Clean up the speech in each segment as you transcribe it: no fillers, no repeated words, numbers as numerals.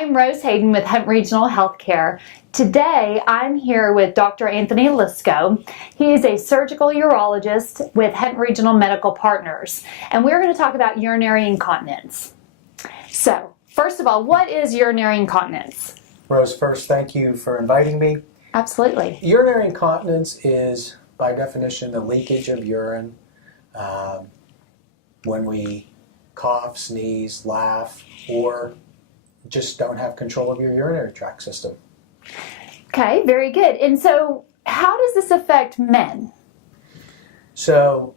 I'm Rose Hayden with Hunt Regional Healthcare. Today, I'm here with Dr. Anthony Lisko. He is a surgical urologist with Hunt Regional Medical Partners, and we're going to talk about urinary incontinence. So, first of all, what is urinary incontinence? Rose, first, thank you for inviting me. Absolutely. Urinary incontinence is, by definition, the leakage of urine when we cough, sneeze, laugh, or just don't have control of your urinary tract system. Okay, very good. And so, how does this affect men? So,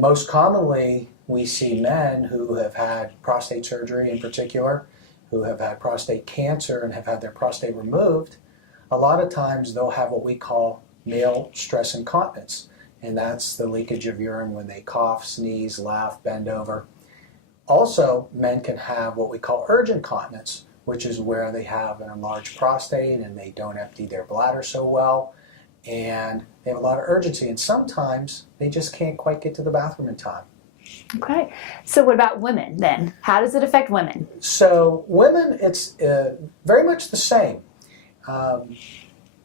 most commonly, we see men who have had prostate surgery in particular, who have had prostate cancer and have had their prostate removed. A lot of times, they'll have what we call male stress incontinence, and that's the leakage of urine when they cough, sneeze, laugh, bend over. Also, men can have what we call urge incontinence, which is where they have an enlarged prostate and they don't empty their bladder so well, and they have a lot of urgency, and sometimes they just can't quite get to the bathroom in time. Okay, so what about women then? How does it affect women? So women, it's very much the same.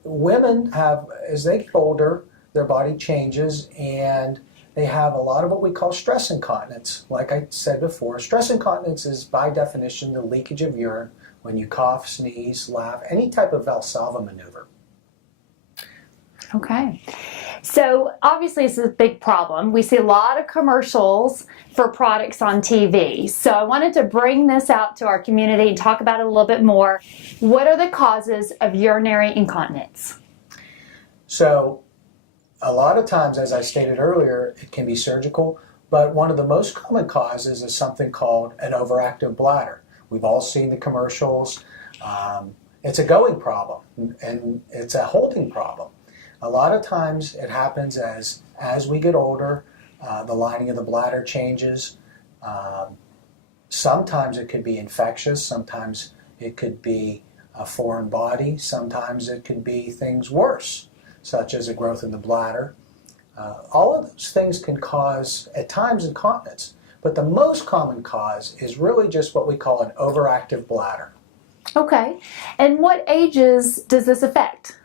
Women have, as they get older, their body changes and they have a lot of what we call stress incontinence. Like I said before, stress incontinence is by definition the leakage of urine when you cough, sneeze, laugh, any type of Valsalva maneuver. Okay. So obviously this is a big problem. We see a lot of commercials for products on TV. So I wanted to bring this out to our community and talk about it a little bit more. What are the causes of urinary incontinence? So a lot of times, as I stated earlier, it can be surgical, but one of the most common causes is something called an overactive bladder. We've all seen the commercials. It's a going problem, and it's a holding problem. A lot of times it happens as we get older, the lining of the bladder changes. Sometimes it could be infectious, sometimes it could be a foreign body, sometimes it could be things worse, such as a growth in the bladder. All of those things can cause, at times, incontinence. But the most common cause is really just what we call an overactive bladder. Okay. And what ages does this affect?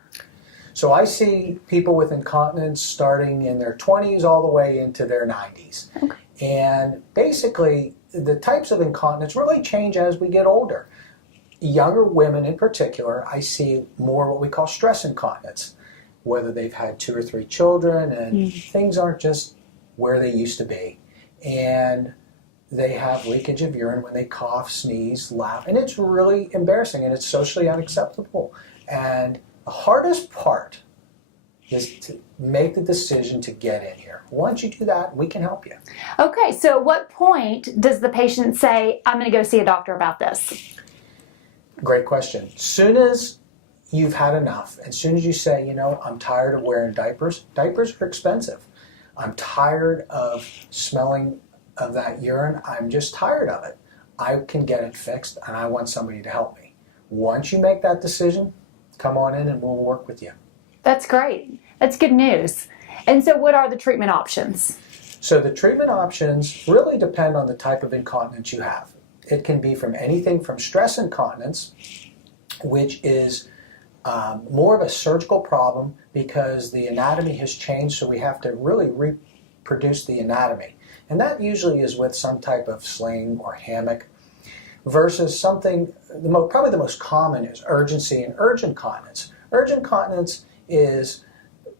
So I see people with incontinence starting in their 20s all the way into their 90s. Okay. And basically, the types of incontinence really change as we get older. Younger women in particular, I see more what we call stress incontinence, whether they've had 2 or 3 children and things aren't just where they used to be. And they have leakage of urine when they cough, sneeze, laugh, and it's really embarrassing and it's socially unacceptable. And the hardest part is to make the decision to get in here. Once you do that, we can help you. Okay, so at what point does the patient say, I'm going to go see a doctor about this? Great question. Soon as you've had enough, as soon as you say, you know, I'm tired of wearing diapers. Diapers are expensive. I'm tired of smelling of that urine. I'm just tired of it. I can get it fixed and I want somebody to help me. Once you make that decision, come on in and we'll work with you. That's great. That's good news. And so what are the treatment options? So the treatment options really depend on the type of incontinence you have. It can be from anything from stress incontinence, which is more of a surgical problem because the anatomy has changed, so we have to really reproduce the anatomy. And that usually is with some type of sling or hammock, versus something, probably the most common is urgency and urge incontinence. Urge incontinence is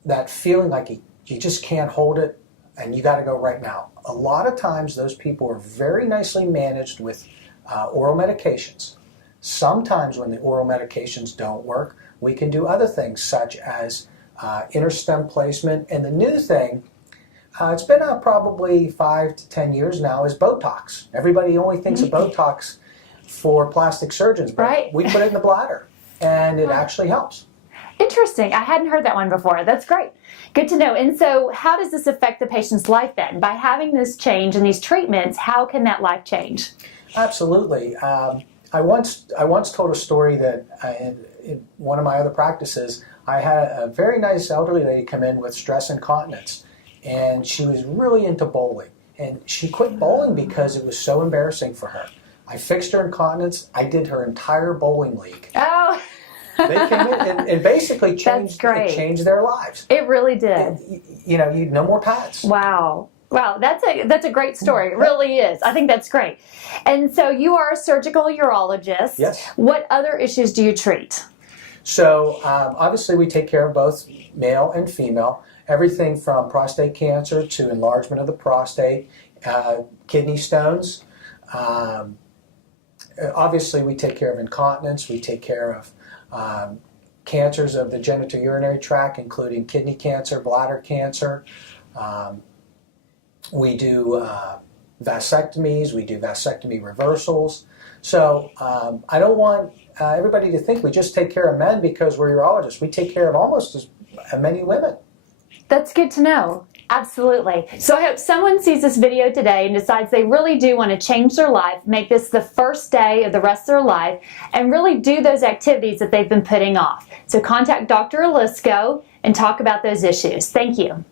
that feeling like you just can't hold it and you got to go right now. A lot of times those people are very nicely managed with oral medications. Sometimes when the oral medications don't work, we can do other things such as interstem placement. And the new thing, it's been out probably 5 to 10 years now, is Botox. Everybody only thinks of Botox for plastic surgeons, but we put it in the bladder and it actually helps. Interesting. I hadn't heard that one before. That's great. Good to know. And so how does this affect the patient's life then? By having this change and these treatments, how can that life change? Absolutely. I once told a story that in one of my other practices, I had a very nice elderly lady come in with stress incontinence, and she was really into bowling. And she quit bowling because it was so embarrassing for her. I fixed her incontinence. I did her entire bowling league. Oh, They came in and basically changed their lives. it really did. You know, no more pads. Wow. Wow, that's a great story. It really is. I think that's great. And so you are a surgical urologist. Yes. What other issues do you treat? So obviously we take care of both male and female. Everything from prostate cancer to enlargement of the prostate, kidney stones. Obviously we take care of incontinence. We take care of cancers of the genitourinary tract, including kidney cancer, bladder cancer. We do vasectomies, we do vasectomy reversals. So I don't want everybody to think we just take care of men because we're urologists. We take care of almost as many women. That's good to know. Absolutely. So I hope someone sees this video today and decides they really do want to change their life, make this the first day of the rest of their life, and really do those activities that they've been putting off. So contact Dr. Alisco and talk about those issues. Thank you.